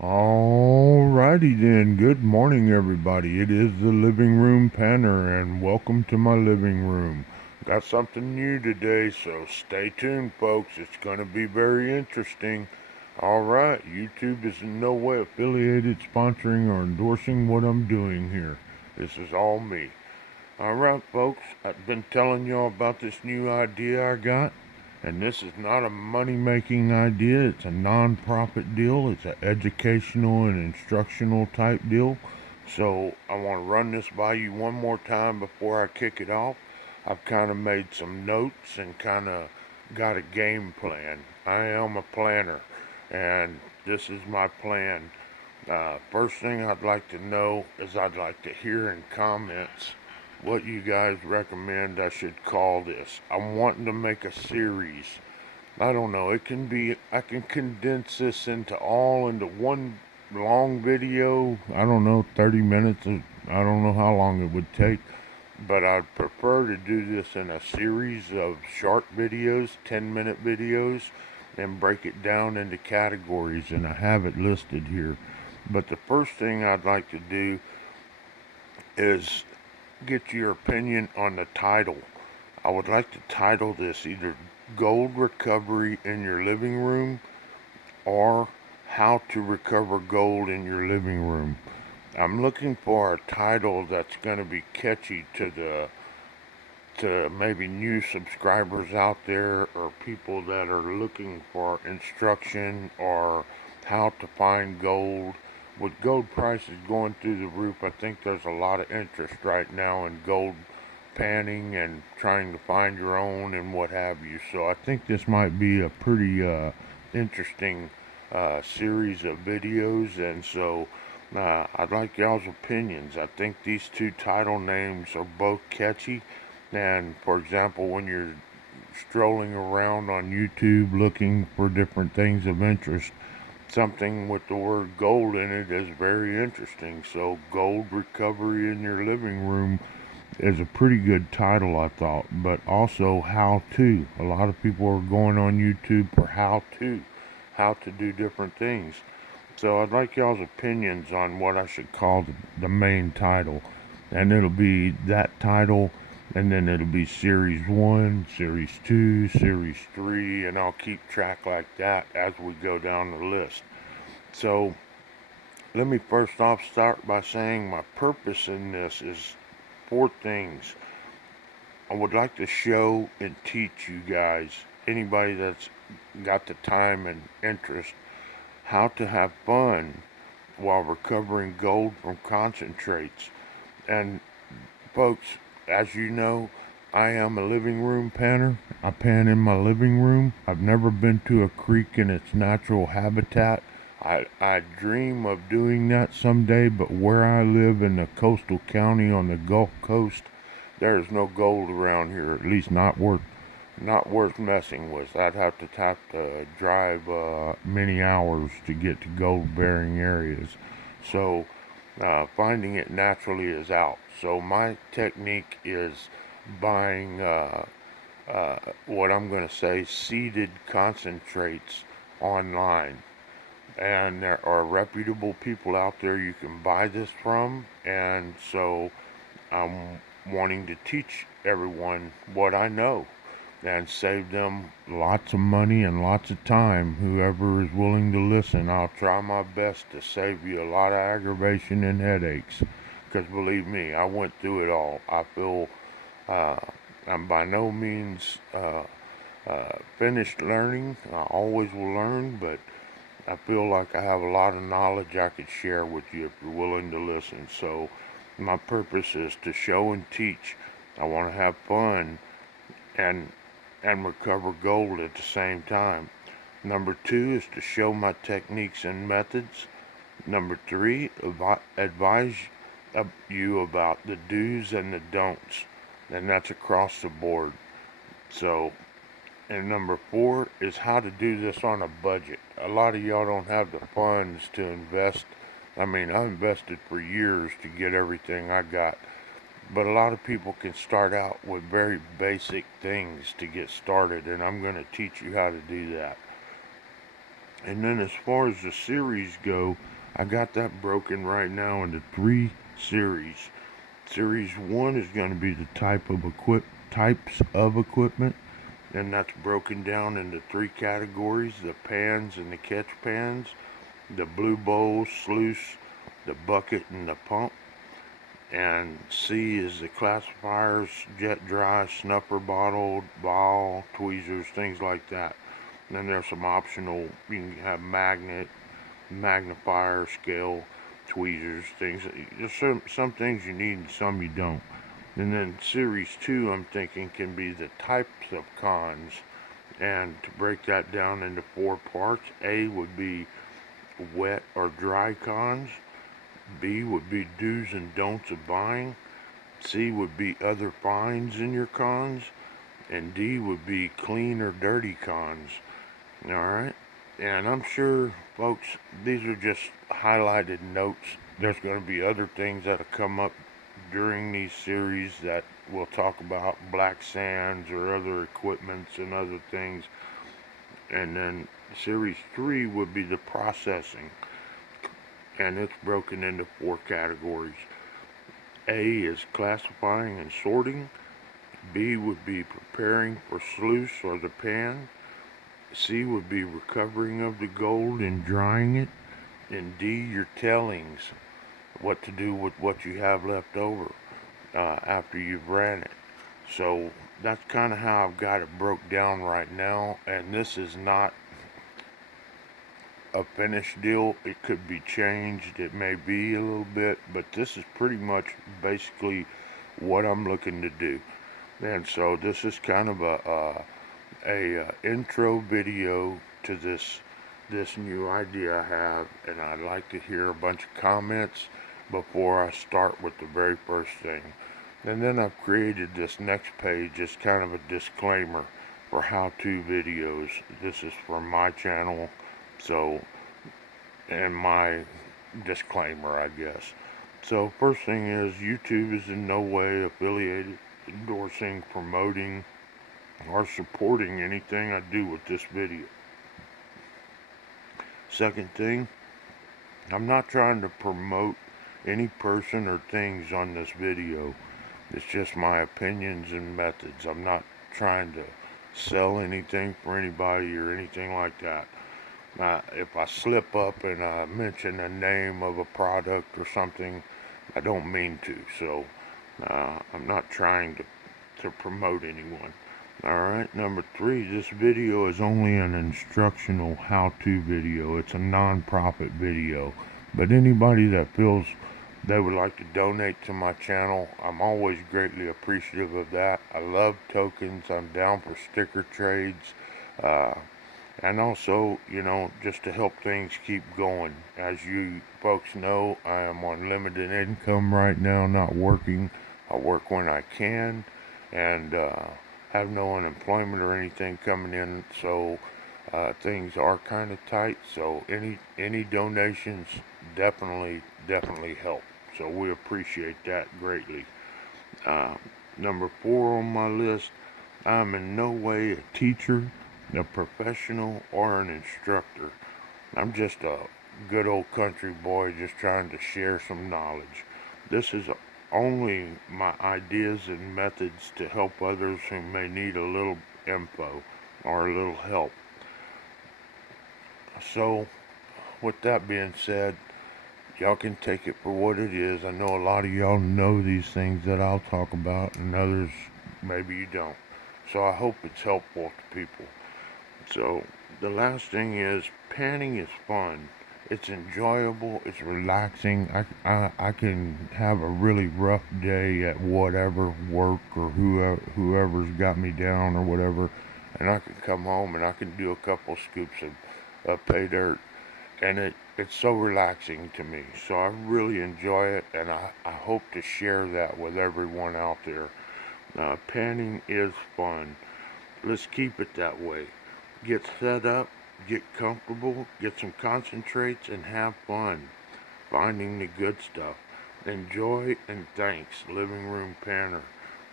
Alrighty then, good morning everybody. It is the Living Room Panner and welcome to my living room. Got something new today, so stay tuned folks. It's going to be very interesting. Alright, YouTube is in no way affiliated, sponsoring, or endorsing what I'm doing here. This is all me. Alright folks, I've been telling y'all about this new idea I got. And this is not a money-making idea. It's a non-profit deal. It's an educational and instructional type deal. So I want to run this by you one more time before I kick it off. I've kind of made some notes and kind of got a game plan. I am a planner, and this is my plan. First thing I'd like to know is I'd like to hear in comments what you guys recommend I should call this. I'm wanting to make a series. I don't know. I can condense this into one long video. I don't know, 30 minutes. I don't know how long it would take. But I'd prefer to do this in a series of short videos, 10-minute videos, and break it down into categories. And I have it listed here. But the first thing I'd like to do is get your opinion on the title. I would like to title this either Gold Recovery in Your Living Room or How to Recover Gold in Your Living Room. I'm looking for a title that's going to be catchy to maybe new subscribers out there or people that are looking for instruction or how to find gold. With gold prices going through the roof, I think there's a lot of interest right now in gold panning and trying to find your own and what have you. So I think this might be a pretty interesting series of videos, and so I'd like y'all's opinions. I think these two title names are both catchy, and for example, when you're strolling around on YouTube looking for different things of interest, something with the word gold in it is very interesting. So, Gold Recovery in Your Living Room is a pretty good title, I thought, but also how to. A lot of people are going on YouTube for how to do different things. So I'd like y'all's opinions on what I should call the main title. And it'll be that title, and then it'll be Series 1, Series 2, Series 3, and I'll keep track like that as we go down the list. So let me first off start by saying my purpose in this is four things. I would like to show and teach you guys, anybody that's got the time and interest, how to have fun while recovering gold from concentrates. And folks, as you know, I am a living room panner. I pan in my living room. I've never been to a creek in its natural habitat. I dream of doing that someday, but where I live in the coastal county on the Gulf Coast, there is no gold around here, at least not worth messing with. I'd have to drive many hours to get to gold bearing areas. So finding it naturally is out. So my technique is buying what I'm going to say seeded concentrates online. And there are reputable people out there you can buy this from. And so I'm wanting to teach everyone what I know and save them lots of money and lots of time. Whoever is willing to listen, I'll try my best to save you a lot of aggravation and headaches. Because believe me, I went through it all. I feel uh, I'm by no means finished learning. I always will learn, but I feel like I have a lot of knowledge I could share with you if you're willing to listen. So my purpose is to show and teach. I want to have fun and recover gold at the same time. Number two is to show my techniques and methods. Number three, advise you about the do's and the don'ts, and that's across the board. So, and number four is how to do this on a budget. A lot of y'all don't have the funds to invest. I mean, I've invested for years to get everything I got, but a lot of people can start out with very basic things to get started, and I'm going to teach you how to do that. And then as far as the series go, I got that broken right now into 3 series. Series 1 is going to be the types of equipment, and that's broken down into 3 categories: the pans and the catch pans, the blue bowl, sluice, the bucket, and the pump. And C is the classifiers: jet dry, snuffer bottle, ball, tweezers, things like that. And then there's some optional, you can have magnifier, scale, tweezers, things. There's some things you need and some you don't. And then series 2, I'm thinking, can be the types of cons. And to break that down into 4 parts: A would be wet or dry cons. B would be do's and don'ts of buying. C would be other finds in your cons. And D would be clean or dirty cons. Alright? And I'm sure, folks, these are just highlighted notes. There's going to be other things that'll come up during these series that we'll talk about, black sands or other equipments and other things. And then series 3 would be the processing, and it's broken into 4 categories. A is classifying and sorting. B would be preparing for sluice or the pan. C would be recovering of the gold and drying it. And D, your tellings, what to do with what you have left over after you've ran it. So that's kind of how I've got it broke down right now. And this is not a finished deal. It could be changed. It may be a little bit, but this is pretty much basically what I'm looking to do. And so this is kind of a intro video to this new idea I have, and I'd like to hear a bunch of comments before I start with the very first thing. And then I've created this next page as kind of a disclaimer for how-to videos. This is from my channel, so, and my disclaimer, I guess. So first thing is, YouTube is in no way affiliated, endorsing, promoting, or supporting anything I do with this video. Second thing, I'm not trying to promote any person or things on this video. It's just my opinions and methods. I'm not trying to sell anything for anybody or anything like that. If I slip up and I mention the name of a product or something, I don't mean to. So I'm not trying to promote anyone. Alright, number 3, this video is only an instructional how-to video. It's a non-profit video. But anybody that feels they would like to donate to my channel, I'm always greatly appreciative of that. I love tokens. I'm down for sticker trades. And also, just to help things keep going. As you folks know, I am on limited income right now, not working. I work when I can, and have no unemployment or anything coming in, so things are kind of tight. So any donations definitely help. So we appreciate that greatly. Number 4 on my list, I'm in no way a teacher, a professional, or an instructor. I'm just a good old country boy just trying to share some knowledge. This is only my ideas and methods to help others who may need a little info or a little help. So, with that being said, y'all can take it for what it is. I know a lot of y'all know these things that I'll talk about, and others maybe you don't. So I hope it's helpful to people. So the last thing is, panning is fun. It's enjoyable. It's relaxing. I can have a really rough day at whatever work or whoever's got me down or whatever, and I can come home and I can do a couple scoops of pay dirt, and it's so relaxing to me. So I really enjoy it, and I hope to share that with everyone out there. Panning is fun. Let's keep it that way. Get set up, get comfortable, get some concentrates, and have fun finding the good stuff. Enjoy and thanks, Living Room Panner.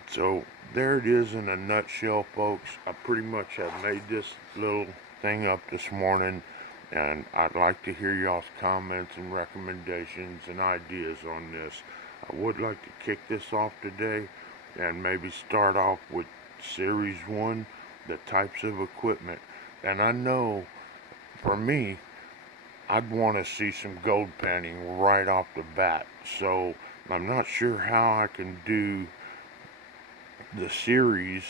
So there it is in a nutshell, folks. I pretty much have made this little thing up this morning, And I'd like to hear y'all's comments and recommendations and ideas on this. I would like to kick this off today and maybe start off with Series 1, the types of equipment. And I know for me, I'd want to see some gold panning right off the bat. So I'm not sure how I can do the series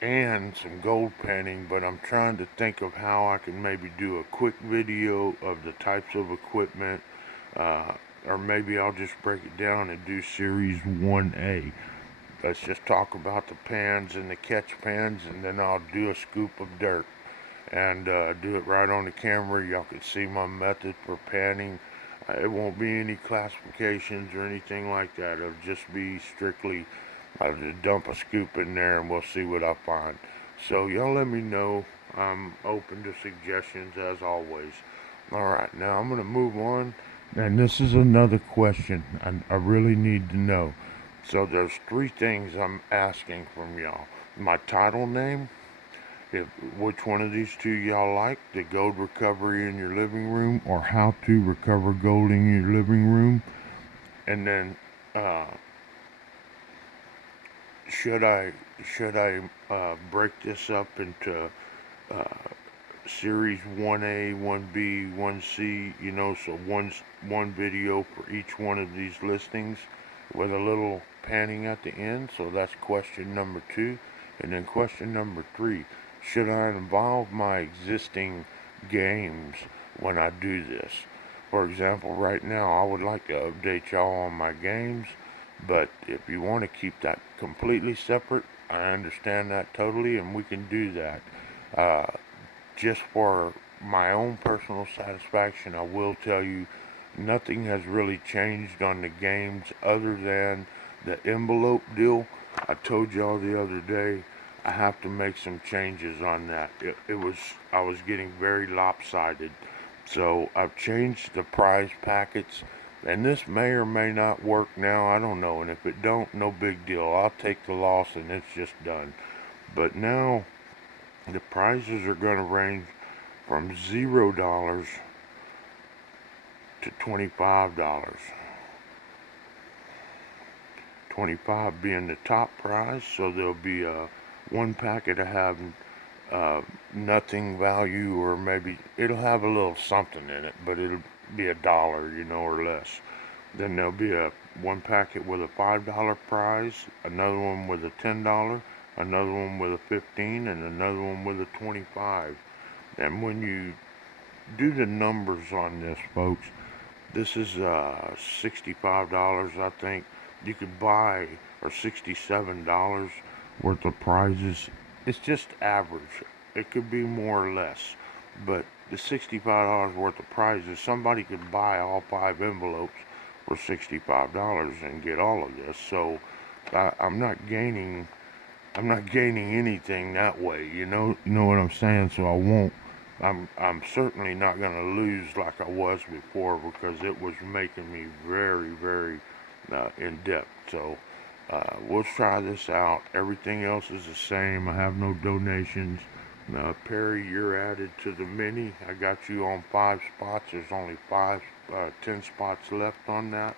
and some gold panning, but I'm trying to think of how I can maybe do a quick video of the types of equipment, uh, or maybe I'll just break it down and do series 1A. Let's just talk about the pans and the catch pans, and then I'll do a scoop of dirt and do it right on the camera. Y'all can see my method for panning. It won't be any classifications or anything like that. It'll just be strictly, I'll just dump a scoop in there and we'll see what I find. So y'all let me know. I'm open to suggestions as always. Alright, now I'm going to move on. And this is another question I really need to know. So there's three things I'm asking from y'all. My title name, if which one of these two y'all like, the gold recovery in your living room or how to recover gold in your living room. And then uh, should I break this up into uh, series 1A, 1B, 1C, so one video for each one of these listings with a little panning at the end. So that's question number 2. And then question number 3, should I involve my existing games when I do this? For example, right now I would like to update y'all on my games, but if you want to keep that completely separate, I understand that totally, and we can do that. Uh, just for my own personal satisfaction, I will tell you nothing has really changed on the games other than the envelope deal. I told y'all the other day I have to make some changes on that. I was getting very lopsided. So I've changed the prize packets, and this may or may not work now, I don't know. And if it don't, no big deal. I'll take the loss and it's just done. But now the prizes are going to range from $0 to $25. 25 being the top prize, so there'll be one packet to have uh, nothing value, or maybe it'll have a little something in it, but it'll be $1, or less. Then there'll be a one packet with a $5 prize, another one with a $10, another one with a 15, and another one with a 25. And when you do the numbers on this, folks, this is $65, I think. You could buy, or $67 worth of prizes. It's just average. It could be more or less. But the $65 worth of prizes, somebody could buy all 5 envelopes for $65 and get all of this. So I'm not gaining anything that way, you know what I'm saying? So I'm certainly not going to lose like I was before, because it was making me very, very in depth. So we'll try this out. Everything else is the same. I have no donations. Perry, you're added to the mini. I got you on 5 spots. There's only 10 spots left on that.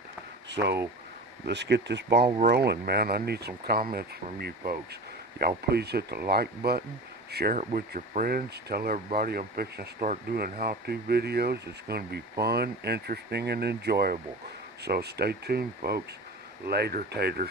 So let's get this ball rolling, man. I need some comments from you folks. Y'all please hit the like button. Share it with your friends. Tell everybody I'm fixing to start doing how-to videos. It's going to be fun, interesting, and enjoyable. So stay tuned, folks. Later, taters.